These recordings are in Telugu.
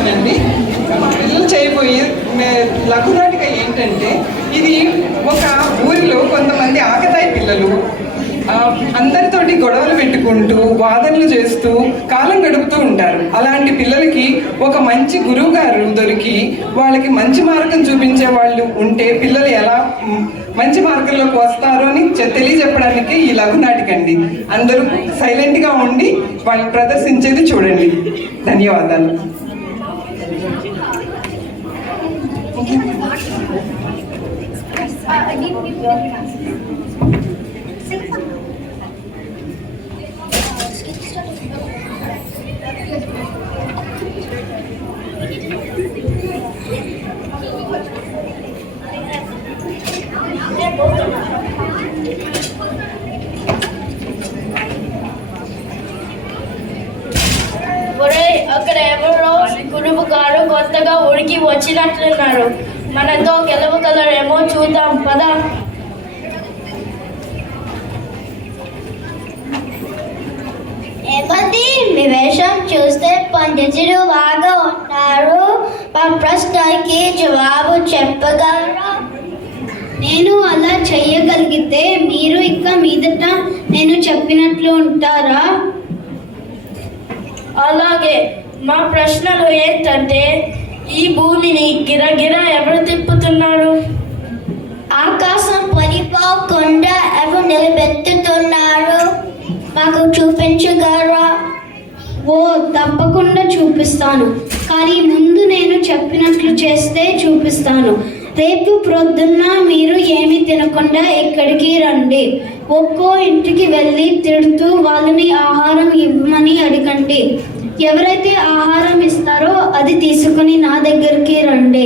చెప్తున్నానండి. పిల్లలు చేయబోయే లఘునాటిక ఏంటంటే, ఇది ఒక ఊరిలో కొంతమంది ఆకతాయి పిల్లలు అందరితోటి గొడవలు పెట్టుకుంటూ వాదనలు చేస్తూ కాలం గడుపుతూ ఉంటారు. అలాంటి పిల్లలకి ఒక మంచి గురువు గారు దొరికి వాళ్ళకి మంచి మార్గం చూపించే వాళ్ళు ఉంటే పిల్లలు ఎలా మంచి మార్గంలోకి వస్తారు అని తెలియజెప్పడానికి ఈ లఘునాటిక అండి. అందరూ సైలెంట్గా ఉండి వాళ్ళు ప్రదర్శించేది చూడండి. ధన్యవాదాలు. అక్కడ ఎవరో గురువు గారు కొత్తగా ఉడికి వచ్చినట్లున్నారు. మనతో గెలవగలరేమో చూద్దాం పద. ఏమంది మీ వేషం చూస్తే పండితుడు బాగా ఉన్నారు. మా ప్రశ్నకి జవాబు చెప్పగలరా? నేను అలా చెయ్యగలిగితే మీరు ఇక మీదట నేను చెప్పినట్లు ఉంటారా? అలాగే. మా ప్రశ్నలు ఏంటంటే, ఈ భూమిని గిరగిర ఎవరు తిప్పుతున్నారు? ఆకాశం పడిపోకుండా ఎవరు నిలబెట్టుతున్నారు? మాకు చూపించగలరా? ఓ తప్పకుండా చూపిస్తాను. కానీ ముందు నేను చెప్పినట్లు చేస్తే చూపిస్తాను. రేపు ప్రొద్దున్న మీరు ఏమి తినకుండా ఇక్కడికి రండి. ఒక్కో ఇంటికి వెళ్ళి తిడుతూ వాళ్ళని ఆహారం ఇవ్వమని అడగండి. ఎవరైతే ఆహారం ఇస్తారో అది తీసుకుని నా దగ్గరికి రండి.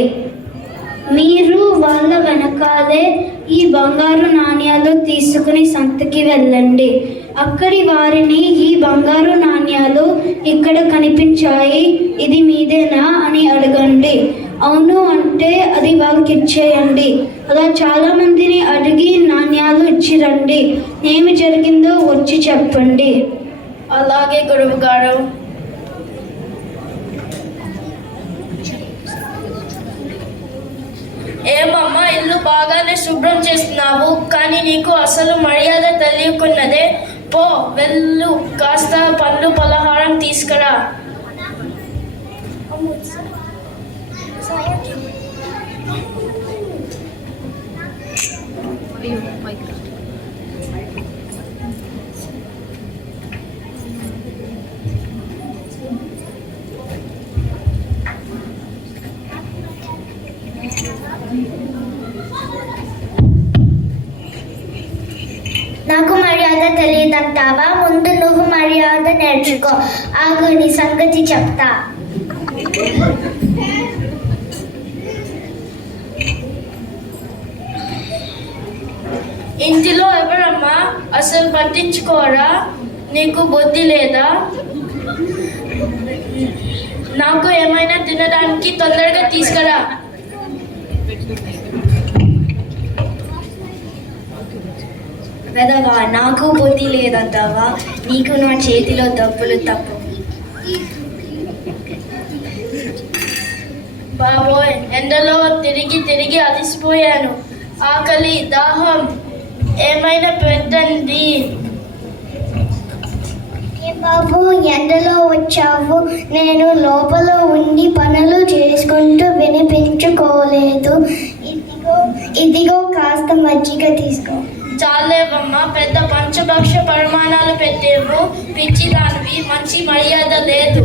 మీరు వాళ్ళ వెనకాలే ఈ బంగారు నాణ్యాలు తీసుకుని సంతకి వెళ్ళండి. అక్కడి వారిని ఈ బంగారు నాణ్యాలు ఇక్కడ కనిపించాయి, ఇది మీదేనా అని అడగండి. అవును అంటే అది వాళ్ళకి ఇచ్చేయండి. అలా చాలా మందిని అడిగి నాణ్యాలు ఇచ్చి రండి. ఏమి జరిగిందో వచ్చి చెప్పండి. అలాగే గురువు గారు. ఏమమ్మా, ఇల్లు బాగానే శుభ్రం చేస్తున్నావు, కానీ నీకు అసలు మర్యాద తెలియకున్నదే. పో వెళ్ళు, కాస్త పండ్లు పలహారం తీసుకురా. నాకు మర్యాద తెలియదంటావా? ముందు నువ్వు మర్యాద నేర్చుకో. ఆగు, నీ సంగతి చెప్తా. ఇంటిలో ఎవరమ్మా? అసలు పట్టించుకోరా? నీకు బుద్ధి లేదా? నాకు ఏమైనా తినడానికి తొందరగా తీసుకురా. వెదవా, నాకు బుద్ధి లేదంటావా? నీకు నా చేతిలో డబ్బులు తప్పు. బాబోయ్, ఎండలో తిరిగి తిరిగి అలసిపోయాను. ఆకలి, దాహం ఏమైనా పెట్టండి. బాబు, ఎండలో వచ్చావు. నేను లోపల ఉండి పనులు చేసుకుంటూ వినిపించుకోలేదు. ఇదిగో కాస్త మజ్జిగ తీసుకో. చాలేవమ్మా, పెద్ద పంచభక్ష పరిమాణాలు పెట్టేవు. పిచ్చిదానివి, మంచి మర్యాద లేదు.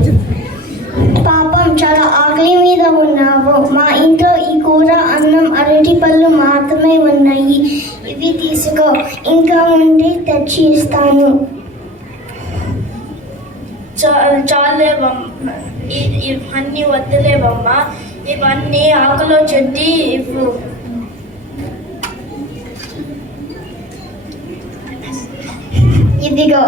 పాపం, చాలా ఆకలి మీద ఉన్నావు. మా ఇంట్లో ఈ కూర, అన్నం, అరటి పళ్ళు మాత్రమే ఉన్నాయి. ఇవి తీసుకో, ఇంకా ఉండి తెచ్చి ఇస్తాను. చాలేవమ్మా, ఇవన్నీ వద్దులేవమ్మా. ఇవన్నీ ఆకులో చెడ్డి ఇవ్వు. ఇదిగో.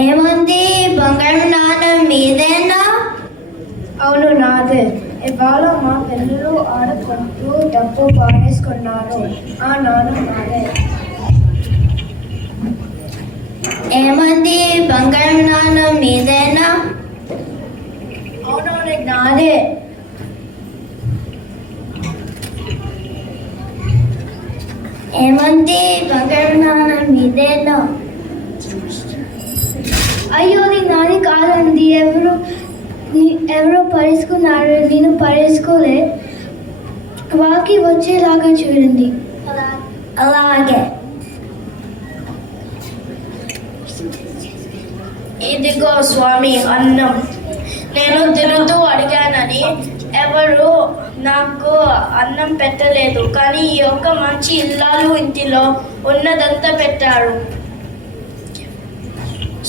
ఏమన్నా బంగారు నాణం మీదేనా? అవును, నాదే. ఇవాళ మా పిల్లలు ఆడుకుంటూ డబ్బు పారేసుకున్నారు. ఆ నాణం నాదే. ఏమంది, బంగారు నాణం మీదేనా? అవునవును, నాదే. ఏమంది, బంగారు నాణం మీదేనా? అయ్యో, అది నాది కాదండి. ఎవరో పరేసుకున్నారు, నేను పరేసుకోలే. వాళ్ళకి వచ్చేలాగా చూడండి. అలాగే. ఇదిగో స్వామి అన్నం. నేను తిరుగుతూ అడిగానని ఎవరు నాకు అన్నం పెట్టలేదు, కానీ ఈ యొక్క మంచి ఇల్లాలు ఇంటిలో ఉన్నదంతా పెట్టారు.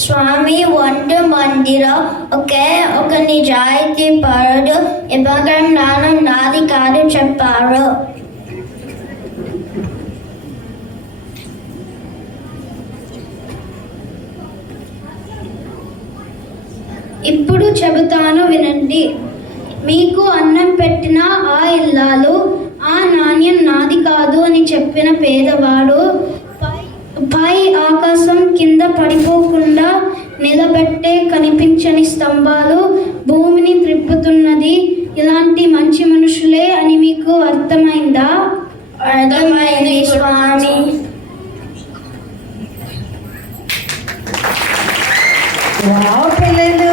స్వామి వంట మందిలో ఒకే ఒక నిజాయితీ పరుడు ఈ బంగారు నాణం నాది కాదు చెప్పారు. ఇప్పుడు చెబుతాను వినండి. మీకు అన్నం పెట్టిన ఆ ఇల్లాలు ఆ నాణ్యం నాది కాదు అని చెప్పిన పేదవాడు పై ఆకాశం కింద పడిపోకుండా నిలబెట్టే కనిపించని స్తంభాలు భూమిని త్రిప్పుతున్నది ఇలాంటి మంచి మనుషులే అని మీకు అర్థమైందా? అర్థమైంది స్వామి. వావ్ పిల్లలు,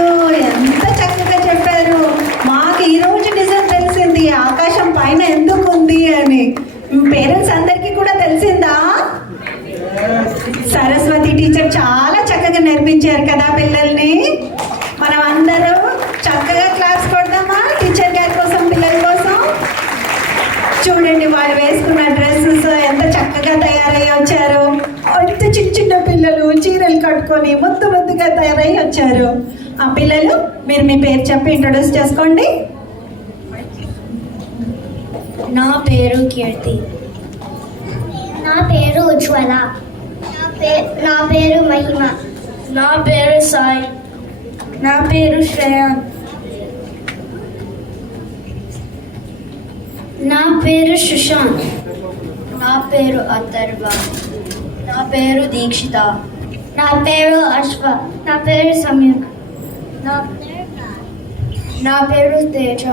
ఎంత చక్కగా చెప్పారు. మాకు ఈరోజు నిజం తెలిసింది, ఆకాశం పైన ఎందుకు ఉంది అని. పేరెంట్స్ అందరికీ కూడా తెలిసిందా? సరస్వతి టీచర్ చాలా చక్కగా నేర్పించారు కదా పిల్లల్ని. మనం అందరూ చక్కగా క్లాస్ కొడదామా టీచర్ గారి కోసం, పిల్లల కోసం. చూడండి, వాళ్ళు వేసుకున్న డ్రెస్సెస్ ఎంత చక్కగా తయారయ్యి వచ్చారు. అంత చిన్న చిన్న పిల్లలు చీరలు కట్టుకొని ముద్దుగా తయారయ్యి వచ్చారు. ఆ పిల్లలు, మీరు మీ పేరు చెప్పి ఇంట్రొడ్యూస్ చేసుకోండి. నా పేరు కీర్తి. నా పేరు ఉజ్వల. నా పేరు మహిమ. నా పేరు సాయి. నా పేరు శ్రేయాన్. నా పేరు సుశాంత్. నా పేరు అథర్వ. నా పేరు దీక్షిత. నా పేరు అశ్వ. నా పేరు సంయుక్. నా పేరు తేజ.